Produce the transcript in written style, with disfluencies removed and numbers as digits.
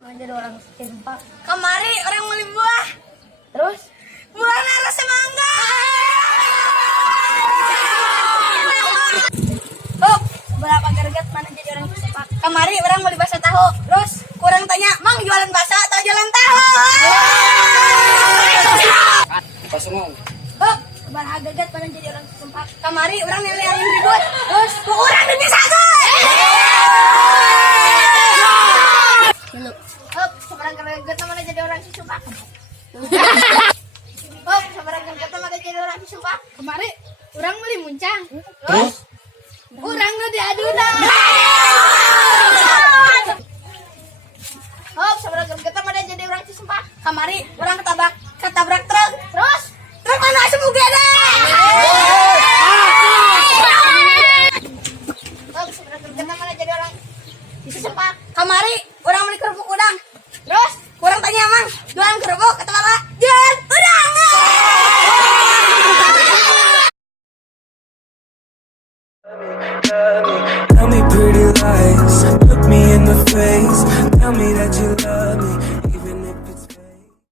Jadi orang sempak. Kamari orang beli buah. Terus buahnya rasa mangga. Hop, berapa gerget mana jadi orang sempak? Kamari orang beli bakso tahu. Terus kurang tanya, "Mang jualan bakso atau jualan tahu?" Pas mau. Hop, berapa gerget mana jadi orang sempak? Kamari orang nyari ribut. Terus kurang demi satu. Hop, seberang gerget mana jadi orang sempak? Hop, seberang gerget mana jadi orang sempak? Kamari orang beli muncang. Terus orang nu diaduna. Hop, seberang gerget mana jadi orang sempak? Kamari orang ketabrak truk. Terus truk mana asem ugada. Hop, seberang gerget mana jadi orang sempak? Kamari orang beli kerupuk udang. Terus kurang tanya, "Mang jualan kerupuk kata bapak jualan udang." Tell me pretty lies, look me in the face.